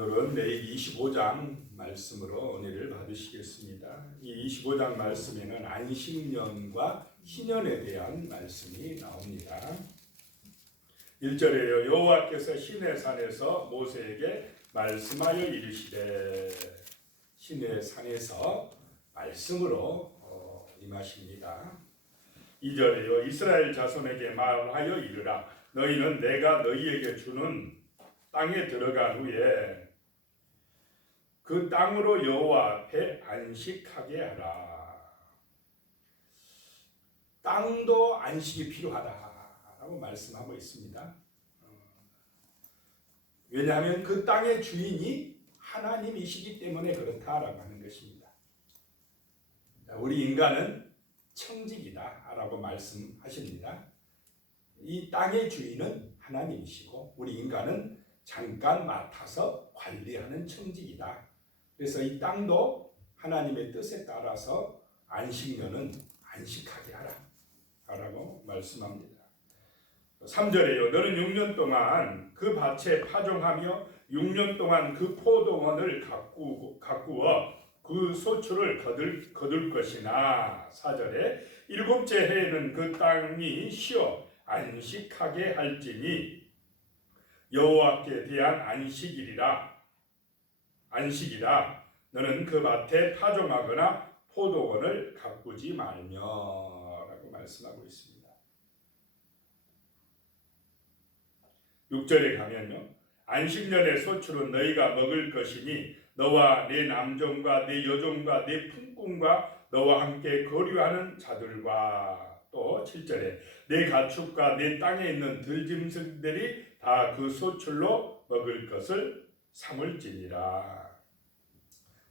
오늘은 레위기 25장 말씀으로 은혜를 받으시겠습니다. 이 25장 말씀에는 안식년과 희년에 대한 말씀이 나옵니다. 1절에요. 여호와께서 시내산에서 모세에게 말씀하여 이르시되, 시내산에서 말씀으로 임하십니다. 2절에요. 이스라엘 자손에게 말하여 이르라. 너희는 내가 너희에게 주는 땅에 들어간 후에 그 땅으로 여호와 앞에 안식하게 하라. 땅도 안식이 필요하다라고 말씀하고 있습니다. 왜냐하면 그 땅의 주인이 하나님이시기 때문에 그렇다라고 하는 것입니다. 우리 인간은 청직이다라고 말씀하십니다. 이 땅의 주인은 하나님이시고 우리 인간은 잠깐 맡아서 관리하는 청직이다. 그래서 이 땅도 하나님의 뜻에 따라서 안식년은 안식하게 하라 라고 말씀합니다. 3절에요. 너는 6년 동안 그 밭에 파종하며 6년 동안 그 포도원을 가꾸어 그 소출을 거둘 것이나, 4절에 일곱째 해에는 그 땅이 쉬어 안식하게 할지니 여호와께 대한 안식이라. 너는 그 밭에 파종하거나 포도원을 가꾸지 말며 라고 말씀하고 있습니다. 6절에 가면요. 안식년의 소출은 너희가 먹을 것이니 너와 네 남종과 네 여종과 네 품꾼과 너와 함께 거류하는 자들과, 또 7절에 내 가축과 내 땅에 있는 들짐승들이 다 그 소출로 먹을 것을 삼을지니라.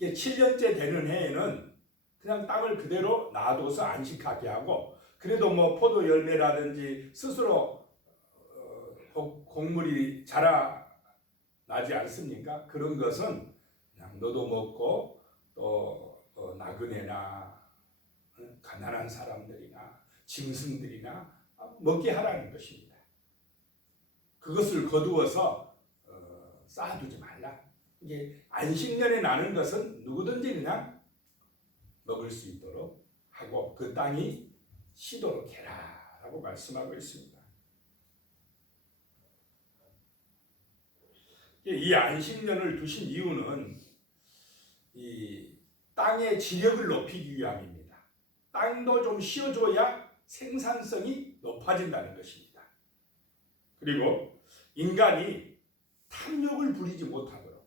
7년째 되는 해에는 그냥 땅을 그대로 놔둬서 안식하게 하고, 그래도 뭐 포도 열매라든지 스스로 곡물이 자라나지 않습니까? 그런 것은 그냥 너도 먹고 또 나그네나 가난한 사람들이나 짐승들이나 먹게 하라는 것입니다. 그것을 거두어서 쌓아두지 말라. 이게 안식년에 나는 것은 누구든지 그냥 먹을 수 있도록 하고 그 땅이 쉬도록 해라 라고 말씀하고 있습니다. 이 안식년을 두신 이유는 이 땅의 지력을 높이기 위함입니다. 땅도 좀 쉬어줘야 생산성이 높아진다는 것입니다. 그리고 인간이 탐욕을 부리지 못하도록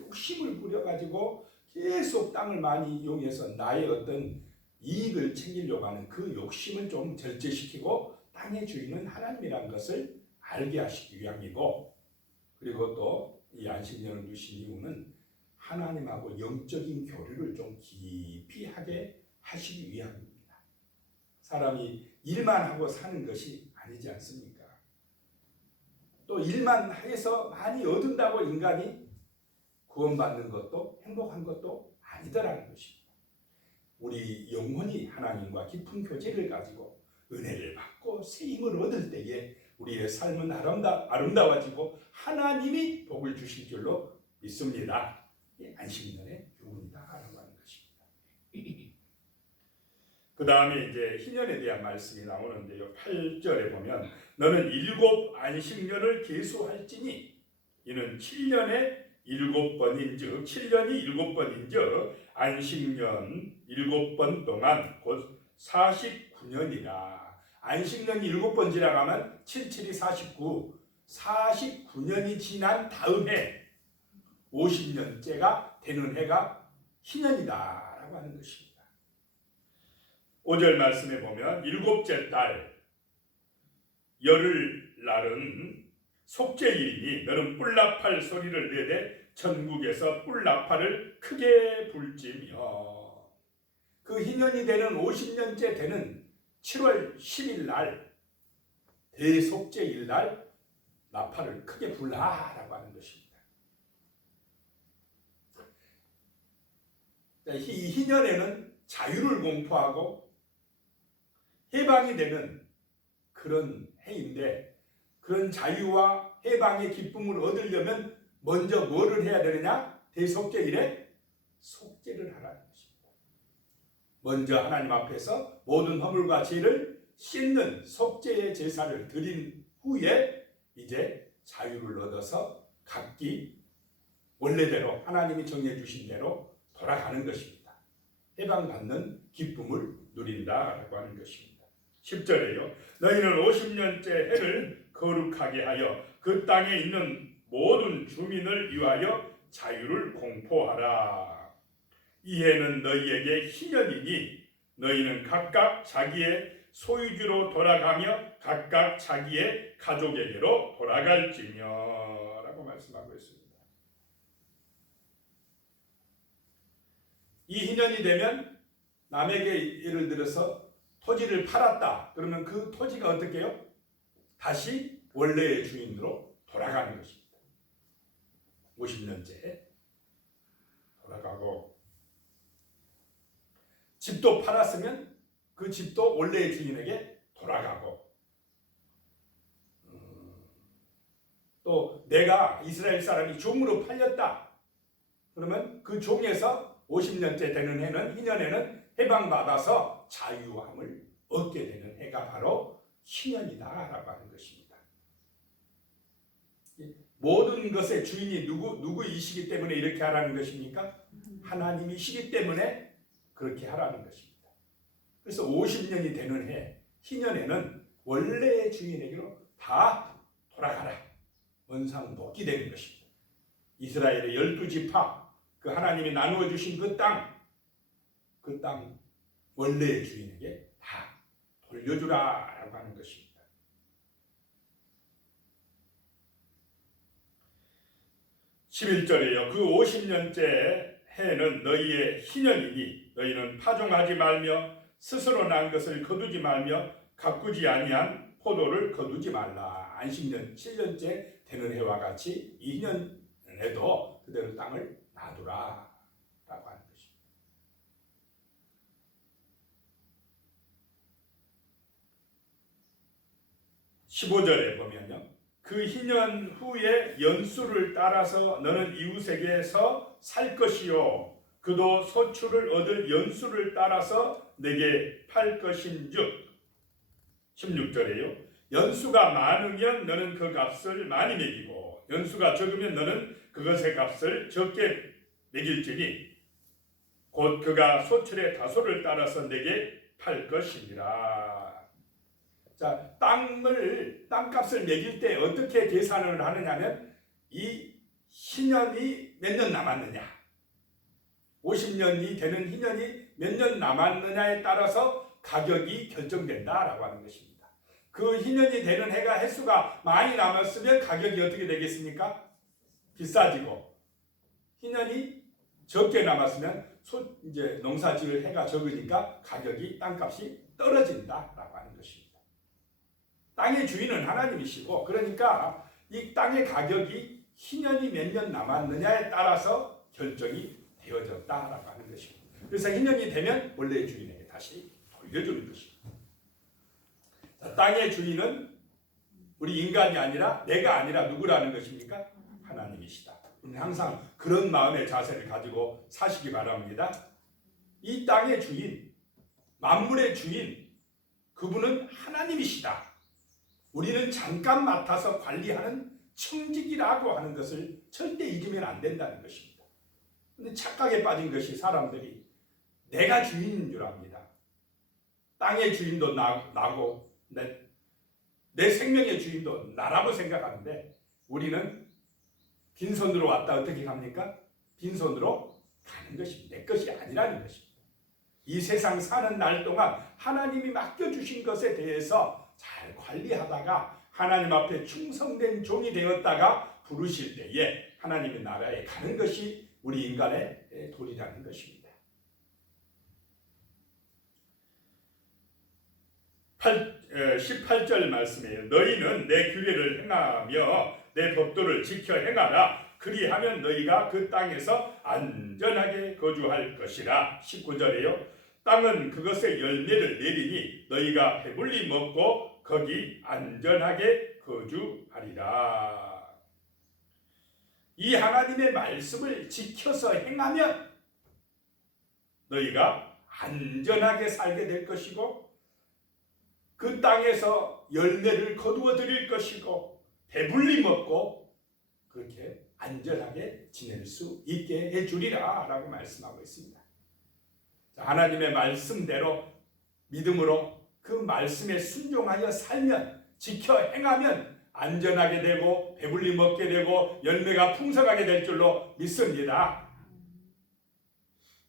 욕심을 부려가지고 계속 땅을 많이 이용해서 나의 어떤 이익을 챙기려고 하는 그 욕심을 좀 절제시키고 땅의 주인은 하나님이라는 것을 알게 하시기 위함이고, 그리고 또 이 안식년을 두신 이유는 하나님하고 영적인 교류를 좀 깊이 하게 하시기 위함입니다. 사람이 일만 하고 사는 것이 아니지 않습니까? 또 일만 해서 많이 얻은다고 인간이 구원받는 것도 행복한 것도 아니더라는 것입니다. 우리 영혼이 하나님과 깊은 교제를 가지고 은혜를 받고 새 힘을 얻을 때에 우리의 삶은 아름다워지고 하나님이 복을 주실 줄로 믿습니다. 안식년의 교훈이다라고 하는 것입니다. 그 다음에 이제 희년에 대한 말씀이 나오는데요. 8절에 보면 너는 7 안식년을 계수할지니 이는 7년에 7번인즉 7년이 7번인즉 안식년 7번 동안 곧 49년이라. 안식년이 7번 지나가면 7, 7이 49, 49년이 지난 다음에 50년째가 되는 해가 희년이다라고 하는 것입니다. 5절 말씀에 보면 7째 달 열흘날은 속죄일이니 너는 뿔나팔 소리를 내되 전국에서 뿔나팔을 크게 불지며. 그 희년이 되는 50년째 되는 7월 10일 날 대속죄일 날 나팔을 크게 불라라고 하는 것입니다. 이 희년에는 자유를 공포하고 해방이 되는 그런 해인데, 그런 자유와 해방의 기쁨을 얻으려면 먼저 뭐를 해야 되느냐? 대속죄 일에 속죄를 하라는 것입니다. 먼저 하나님 앞에서 모든 허물과 죄를 씻는 속죄의 제사를 드린 후에 이제 자유를 얻어서 각기 원래대로 하나님이 정해주신 대로 돌아가는 것입니다. 해방받는 기쁨을 누린다라고 하는 것입니다. 10절에요. 너희는 50년째 해를 거룩하게 하여 그 땅에 있는 모든 주민을 위하여 자유를 공포하라. 이 해는 너희에게 희년이니 너희는 각각 자기의 소유주로 돌아가며 각각 자기의 가족에게로 돌아갈지며 라고 말씀하고 있습니다. 이 희년이 되면 남에게 예를 들어서 토지를 팔았다. 그러면 그 토지가 어떻게 해요? 다시 원래의 주인으로 돌아가는 것입니다. 50년째 돌아가고, 집도 팔았으면 그 집도 원래의 주인에게 돌아가고, 또 내가 이스라엘 사람이 종으로 팔렸다. 그러면 그 종에서 50년째 되는 해는, 희년에는 해방받아서 자유함을 얻게 되는 해가 바로 희년이다라고 하는 것입니다. 모든 것의 주인이 누구이시기 때문에 이렇게 하라는 것입니까? 하나님이시기 때문에 그렇게 하라는 것입니다. 그래서 50년이 되는 해, 희년에는 원래의 주인에게로 다 돌아가라. 원상 복귀되는 것입니다. 이스라엘의 12지파, 그 하나님이 나누어 주신 그 땅 원래의 주인에게 다 돌려주라라고 하는 것입니다. 11절에요. 그 50년째 해는 너희의 희년이니 너희는 파종하지 말며 스스로 난 것을 거두지 말며 가꾸지 아니한 포도를 거두지 말라. 안식년 7년째 되는 해와 같이 이 희년에도 그대로 땅을 놔두라 라고 하는 것입니다. 15절에 보면요. 그 희년 후에 연수를 따라서 너는 이웃에게서 살 것이요 그도 소출을 얻을 연수를 따라서 내게 팔 것인즉. 16절에요. 연수가 많으면 너는 그 값을 많이 매기고 연수가 적으면 너는 그것의 값을 적게 매길지니 곧 그가 소출의 다소를 따라서 내게 팔 것이니라. 자, 땅값을 매길 때 어떻게 계산을 하느냐면 이 희년이 몇 년 남았느냐, 50년이 되는 희년이 몇 년 남았느냐에 따라서 가격이 결정된다라고 하는 것입니다. 그 희년이 되는 해가 횟수가 많이 남았으면 가격이 어떻게 되겠습니까? 비싸지고, 희년이 적게 남았으면 이제 농사지을 해가 적으니까 가격이 땅값이 떨어진다라고 하는 것입니다. 땅의 주인은 하나님이시고, 그러니까 이 땅의 가격이 희년이 몇 년 남았느냐에 따라서 결정이 되어졌다라고 하는 것입니다. 그래서 희년이 되면 원래의 주인에게 다시 돌려주는 것입니다. 자, 땅의 주인은 우리 인간이 아니라 내가 아니라 누구라는 것입니까? 하나님이시다. 항상 그런 마음의 자세를 가지고 사시기 바랍니다. 이 땅의 주인, 만물의 주인, 그분은 하나님이시다. 우리는 잠깐 맡아서 관리하는 청직이라고 하는 것을 절대 잊으면 안 된다는 것입니다. 그런데 착각에 빠진 것이 사람들이 내가 주인인 줄 압니다. 땅의 주인도 나고 내 생명의 주인도 나라고 생각하는데 우리는 빈손으로 왔다 어떻게 합니까? 빈손으로 가는 것입니다. 내 것이 아니라는 것입니다. 이 세상 사는 날 동안 하나님이 맡겨주신 것에 대해서 잘 관리하다가 하나님 앞에 충성된 종이 되었다가 부르실 때에 하나님의 나라에 가는 것이 우리 인간의 도리라는 것입니다. 18절 말씀이에요. 너희는 내 규례를 행하며 내 법도를 지켜 행하라. 그리하면 너희가 그 땅에서 안전하게 거주할 것이라. 19절이에요. 땅은 그것의 열매를 내리니 너희가 배불리 먹고 거기 안전하게 거주하리라. 이 하나님의 말씀을 지켜서 행하면 너희가 안전하게 살게 될 것이고 그 땅에서 열매를 거두어 드릴 것이고 배불리 먹고 그렇게 안전하게 지낼 수 있게 해주리라 라고 말씀하고 있습니다. 하나님의 말씀대로 믿음으로 그 말씀에 순종하여 살면 지켜 행하면 안전하게 되고 배불리 먹게 되고 열매가 풍성하게 될 줄로 믿습니다.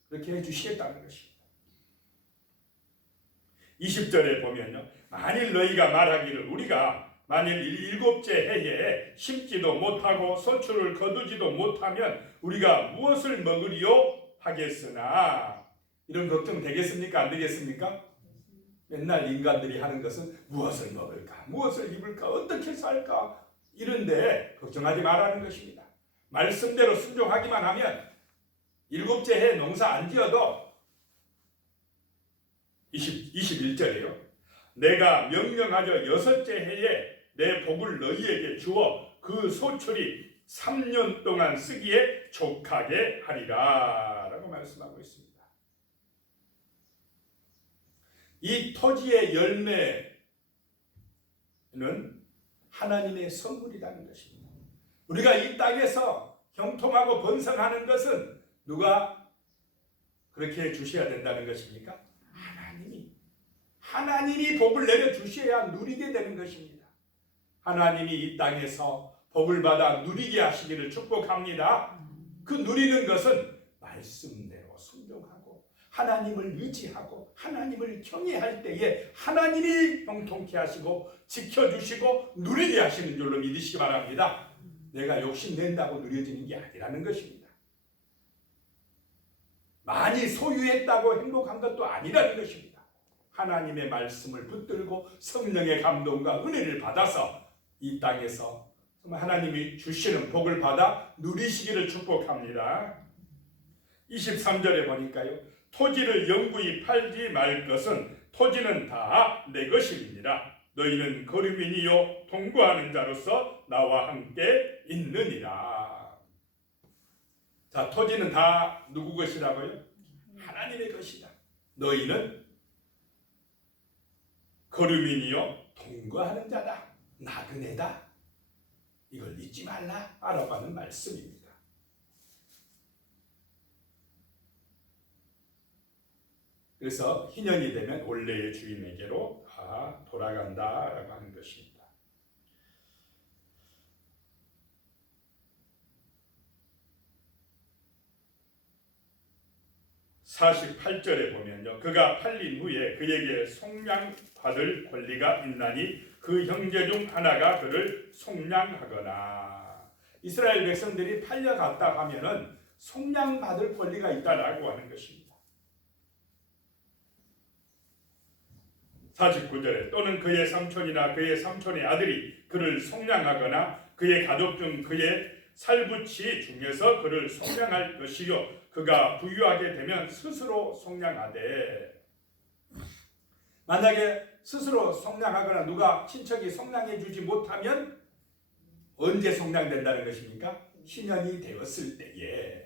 그렇게 해주시겠다는 것입니다. 20절에 보면요, 만일 너희가 말하기를 우리가 만일 일곱째 해에 심지도 못하고 소출을 거두지도 못하면 우리가 무엇을 먹으리요 하겠으나, 이런 걱정 되겠습니까? 안 되겠습니까? 맨날 인간들이 하는 것은 무엇을 먹을까, 무엇을 입을까, 어떻게 살까 이런데 걱정하지 말라는 것입니다. 말씀대로 순종하기만 하면 일곱째 해 농사 안 지어도 21절이에요. 내가 명령하여 여섯째 해에 내 복을 너희에게 주어 그 소출이 3년 동안 쓰기에 족하게 하리라 라고 말씀하고 있습니다. 이 토지의 열매는 하나님의 선물이라는 것입니다. 우리가 이 땅에서 형통하고 번성하는 것은 누가 그렇게 해주셔야 된다는 것입니까? 하나님이 복을 내려주셔야 누리게 되는 것입니다. 하나님이 이 땅에서 복을 받아 누리게 하시기를 축복합니다. 그 누리는 것은 말씀대로 순종하고 하나님을 의지하고 하나님을 경외할 때에 하나님이 형통케 하시고 지켜주시고 누리게 하시는 줄로 믿으시기 바랍니다. 내가 욕심낸다고 누려지는 게 아니라는 것입니다. 많이 소유했다고 행복한 것도 아니라는 것입니다. 하나님의 말씀을 붙들고 성령의 감동과 은혜를 받아서 이 땅에서 정말 하나님이 주시는 복을 받아 누리시기를 축복합니다. 23절에 보니까요, 토지를 영구히 팔지 말 것은 토지는 다 내 것입니다. 너희는 거류민이요 동거하는 자로서 나와 함께 있느니라. 자, 토지는 다 누구 것이라고요? 하나님의 것이다. 너희는 거류민이요 동거하는 자다. 나그네다. 이걸 잊지 말라 라고 하는 말씀입니다. 그래서 희년이 되면 원래의 주인에게로 다 돌아간다라고 하는 것입니다. 48절에 보면요, 그가 팔린 후에 그에게 속량받을 권리가 있나니 그 형제 중 하나가 그를 속량하거나. 이스라엘 백성들이 팔려갔다 하면은 속량받을 권리가 있다라고 하는 것입니다. 49절에 또는 그의 삼촌이나 그의 삼촌의 아들이 그를 속량하거나 그의 가족 중 그의 살부치 중에서 그를 속량할 것이요 그가 부유하게 되면 스스로 속량하되. 만약에 스스로 속량하거나 누가 친척이 속량해 주지 못하면 언제 속량된다는 것입니까? 희년이 되었을 때에.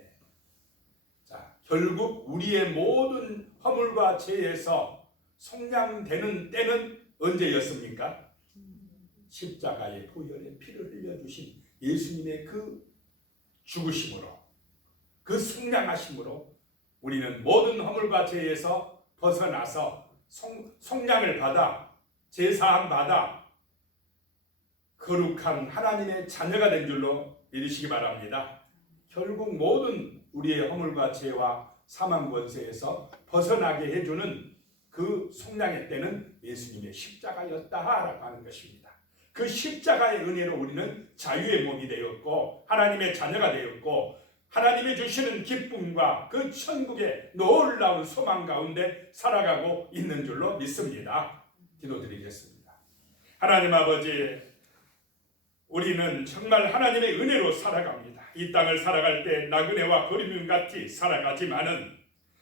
자, 결국 우리의 모든 허물과 죄에서 속량되는 때는 언제였습니까? 십자가의 보혈의 피를 흘려주신 예수님의 그 죽으심으로, 그 속량하심으로 우리는 모든 허물과 죄에서 벗어나서 속량을 받아 제사함 받아 거룩한 하나님의 자녀가 된 줄로 믿으시기 바랍니다. 결국 모든 우리의 허물과 죄와 사망 권세에서 벗어나게 해주는 그 속량의 때는 예수님의 십자가였다라고 하는 것입니다. 그 십자가의 은혜로 우리는 자유의 몸이 되었고 하나님의 자녀가 되었고 하나님이 주시는 기쁨과 그 천국의 놀라운 소망 가운데 살아가고 있는 줄로 믿습니다. 기도드리겠습니다. 하나님 아버지, 우리는 정말 하나님의 은혜로 살아갑니다. 이 땅을 살아갈 때 나그네와 거류민 같이 살아가지만은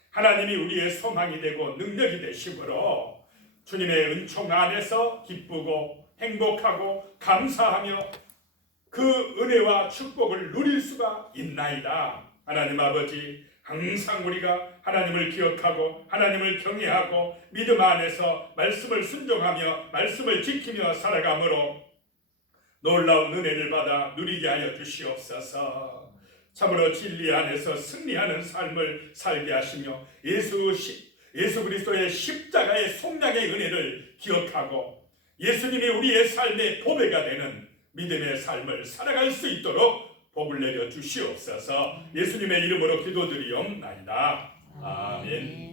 하나님이 우리의 소망이 되고 능력이 되심으로 주님의 은총 안에서 기쁘고 행복하고 감사하며 그 은혜와 축복을 누릴 수가 있나이다. 하나님 아버지, 항상 우리가 하나님을 기억하고 하나님을 경외하고 믿음 안에서 말씀을 순종하며 말씀을 지키며 살아가므로 놀라운 은혜를 받아 누리게 하여 주시옵소서. 참으로 진리 안에서 승리하는 삶을 살게 하시며 예수 그리스도의 십자가의 속량의 은혜를 기억하고 예수님이 우리의 삶의 보배가 되는 믿음의 삶을 살아갈 수 있도록 복을 내려 주시옵소서. 예수님의 이름으로 기도드리옵나이다. 아멘.